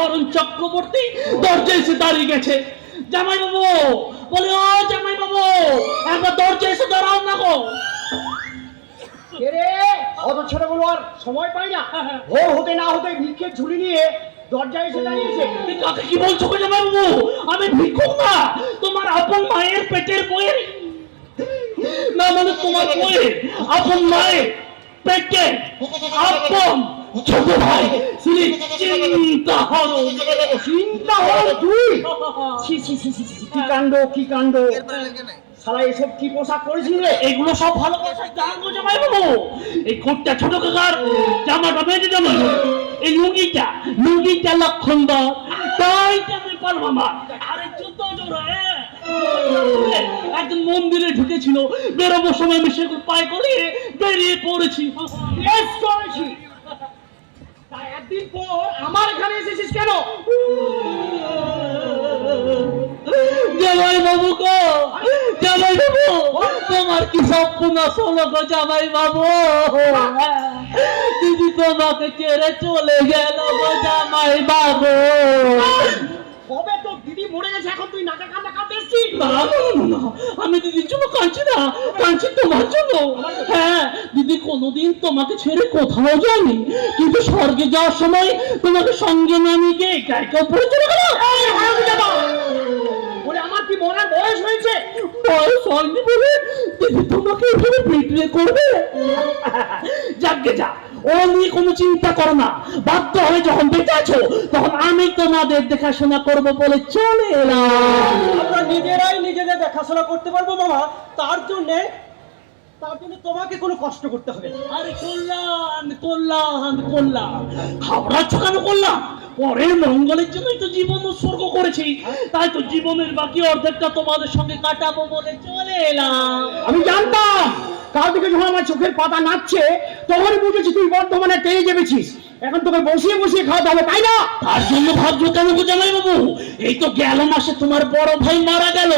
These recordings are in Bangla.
অরুণ চক্রবর্তী দরজায় এসে দাঁড়িয়ে গেছে। জামাই বাবু বলে, ও জামাই বাবু একবার দরজায় এসে দাঁড়াও না গো। রে অত ছেলেগুলো আর সময় পাই না, ভোর হতে না হতে ভিক্ষে ঝুলি নিয়ে দরজায় এসে দাঁড়িয়েছে। কাকে কি বলছো গো জামাই বাবু? আমি ভিক্ষুক না, তোমার আপন মায়ের পেটের বইয়ের না, মানে তোমার বইয়ের আপন মায়ের পেটে আপন ছোট ভাই শ্রী চিন্তাহরণ। চিন্তাহরণ তুই? ছি ছি ছি ছি ছি, কি কাণ্ড কি কাণ্ড! শালা এসব কি পোশাক পরেছিস রে? এগুলো সব ভালো পোশাক জানো জামাই বাবু? এই কোটটা ছোট কাকার, জামাটা মেয়েদের জামা, এই লুঙ্গিটা লক্ষণদার, টাইটা নেপাল মামা, আরে জুতো জোড়া। একজন মন্দিরে ঢুকেছিল, বেরোবার সময় আমি সেগুলো পায়ে করে বেরিয়ে পড়েছি। বেশ করেছি। তা একদিন পর আমার এখানে এসেছিস কেন? জামাই বাবু গো, জামাই বাবু তোমার কি স্বপ্ন হলো গো জামাই বাবু? দিদি তোমাকে ছেড়ে চলে গেল গো জামাই বাবু। কবে তো দিদি মরে গেছে, এখন তুই নাকা কান্না কাঁদতে এসেছিস? না না না না, আমি দিদির জন্য কাঁদছি না, কাঁদছি তোমার জন্য। হ্যাঁ, দিদি কোনোদিন তোমাকে ছেড়ে কোথাও যায়নি, কিন্তু স্বর্গে যাওয়ার সময় তোমাকে সঙ্গে নামিয়ে গিয়ে একা একা উপরে চলে গেল। বলে আমার কি মরার বয়স হয়েছে? বয়স হয়নি বলে দিদি তোমাকে এভাবে বিট্রে করবে? যাকে যা, ও নিয়ে কোনো চিন্তা করো না। বাধ্য হয়ে যখন বেঁচে আছো তখন আমি তোমাদের দেখাশোনা করবো বলে চলে এলাম। আমরা নিজেরাই নিজেদের দেখাশোনা করতে পারবো মামা, তার জন্য তোমাকে কোনো কষ্ট করতে হবে না। আরে করলাম খাবড়াচ্ছ কেন? করলাম পরের মঙ্গলের জন্যই তো জীবন উৎসর্গ করেছি, তাই তো জীবনের বাকি অর্ধেকটা তোমাদের সঙ্গে কাটাবো বলে চলে এলাম। আমি জানতাম কাল থেকে যখন আমার চোখের পাতা নাচছে তখনই বুঝেছি তুই বর্ধমানে তেড়ে চেপেছিস। এখন তোকে বসিয়ে বসিয়ে খাওয়াতে হবে, তাই না? তার জন্য ভাবছো কেন গো জামাই বাবু? এই তো গেল মাসে তোমার বড় ভাই মারা গেল,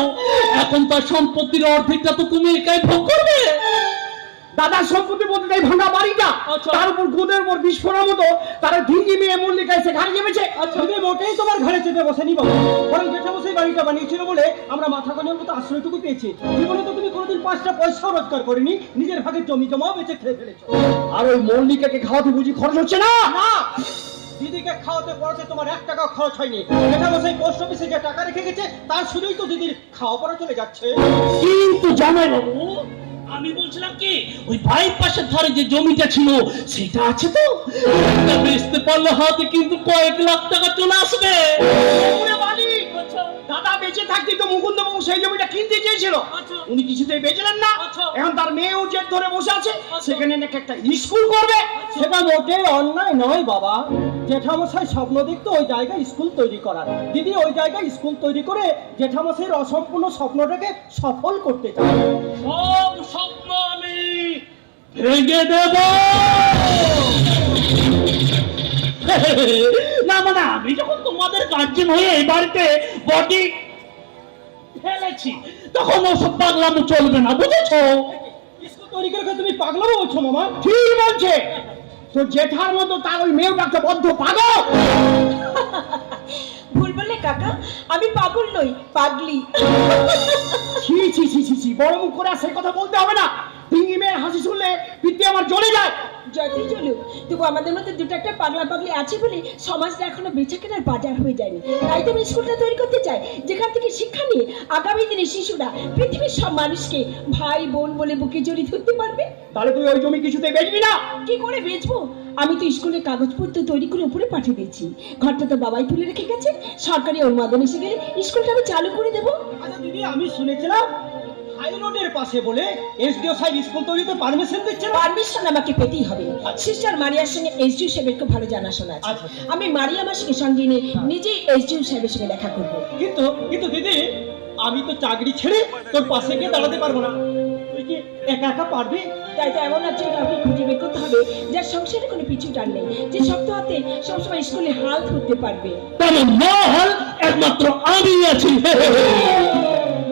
এখন তার সম্পত্তির অর্ধেকটা তো তুমি একাই ভোগ করবে। দাদার সম্পত্তি বলতে তাই ভাঙা বাড়িটা, তার উপর গোদের উপর বিস্ফোরণের মতো তারা ঢিঙ্গি মেয়ে মল্লিকা এসে ঘাড়ে চেপেছে। তুমি মোটেই তোমার ঘরে চেপে বসেনি বাবা, বরং জেঠামশাই বাড়িটা বানিয়েছিল বলে আমরা মাথা গোঁজার মতো আশ্রয়টুকু পেয়েছি। জীবনে তো তুমি কোনোদিন 5টা পয়সাও রোজগার করেনি, নিজের ভাগের জমি জমাও বেঁচে খেয়ে ফেলেছো। আর ওই মল্লিকাকে খাওয়াতে বুঝি খরচ হচ্ছে না? না, দিদিকে খাওয়াতে পড়াতে তোমার 1 টাকাও খরচ হয়নি। জেঠামশাই পোস্ট অফিসে যে টাকা রেখে গেছে তার শুধুই তো দিদির খাওয়া পড়া চলে যাচ্ছে। কিন্তু জামাই বাবু, আমি বলছিলাম কি, ওই ভাইয়ের পাশের ধারে যে জমিটা ছিল সেটা আছে তো, এটা বেচতে পারলে হাতে কিন্তু কয়েক লাখ টাকা চলে আসবে। দাদা বেঁচে থাকতে তো মুকুন্দ বাবু সেই জমিটা কিনতে চেয়েছিল, উনি কিছুতেই বেচলেন না। এখন তার মেয়েও জেদ ধরে বসে আছে, সেখানে নাকি একটা স্কুল করবে। সেটা মোটেই অন্যায় নয় বাবা, জেঠামশাই স্বপ্ন দেখতো ওই জায়গায় স্কুল তৈরি করার। দিদি ওই জায়গায় স্কুল তৈরি করে জেঠামশাইয়ের অসম্পূর্ণ স্বপ্নটাকে সফল করতে চায়। সব স্বপ্ন আমি ভেঙে দেব। না মানে আমি যখন তোমাদের গার্জেন হয়ে এই বাড়িতে বডি ফেলেছি তখন ওসব পাগলামো চলবে না, বুঝেছো? স্কুল তৈরি করে তুমি পাগলামো বলছো মামা? ঠিক বলছে, তো জেঠার মতো তার ওই মেয়েটা একটা বদ্ধ পাগল। ভুল বললে কাকা, আমি পাগল নই, পাগলি। ছি ছি ছি ছি ছি, বড় মুখ করে সেই কথা বলতে হবে না। ডিঙ্গি মেয়ের হাসি শুনলে পিঠে আমার জ্বলে যায়। যতই চলুক, তবু আমাদের মধ্যে দুটো একটা পাগলা পাগলি আছে বলে সমাজটা এখনো বেঁচে কেনার বাজার হয়ে যায়নি। তাই তো আমি স্কুলটা তৈরি করতে চাই, যেখান থেকে শিক্ষা নিয়ে আগামী দিনে শিশুরা পৃথিবীর সব মানুষকে ভাই বোন বলে বুকে জড়িয়ে ধরতে পারবে। তাহলে তুই ওই জমি কিছুতে বেচবি না? কি করে বেচবো? আমি তো স্কুলের কাগজপত্র তৈরি করে উপরে পাঠিয়ে দিয়েছি, ঘরটা তো বাবাই তুলে রেখে গেছে। সরকারি অনুমোদন এসে গেলে স্কুলটা আমি চালু করে দেবো। আচ্ছা দিদি, আমি শুনেছিলাম হাই রোডের পাশে বলে এসডিও সাহেব স্কুল তৈরিতে পারমিশন দিচ্ছে না। পারমিশন আমাকে পেতেই হবে। সিস্টার মারিয়ার সঙ্গে এসডিও সাহেবের খুব ভালো জানাশোনা আছে। আমি মারিয়া মাসিকে সঙ্গে নিয়ে নিজেই এসডিও সাহেবের সঙ্গে দেখা করবো। কিন্তু দিদি, আমি তো চাকরি ছেড়ে তোর পাশে গিয়ে দাঁড়াতে পারবো না। তুই কি একা একা পারবি? তাই তো এমন একজন কাউকে খুঁজে বের করতে হবে যার সংসারে কোনো পিছু টান নেই, যে শক্ত হাতে সবসময় স্কুলে হাল ধরতে পারবে। তাহলে মহল একমাত্র আমি আছি।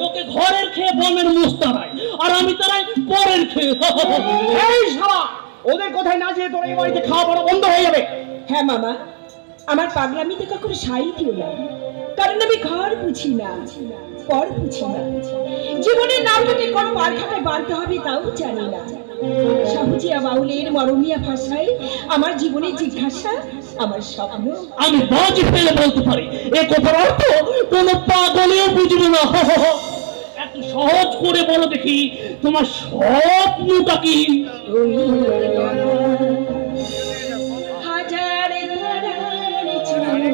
লোকে ঘরের খেয়ে বনের মুস্তারায়, আর আমি তারাই পরের খেয়ে। এই শালা, ওদের কথায় না যেয়ে তোর এই বাড়িতে খাওয়া পড়া বন্ধ হয়ে যাবে। হ্যাঁ মামা, আমার পাগলামিতে কখনো সাই দিও না, কারণ আমি ঘর বুঝি না, পর বুঝি না। জীবনের নামটাকে কোন মারখানায় বাঁধতে হবে তাও জানি না। সাহুজিয়া বাউলের মরমিয়া ভাষায় আমার জীবনের জিজ্ঞাসা, আমার স্বপ্ন। আমি বাজি ফেলে বলতে পারি এ কথার অর্থ কোনো পাগলেও বুঝবে না। এত সহজ করে বলো দেখি তোমার স্বপ্নটা কি? ওই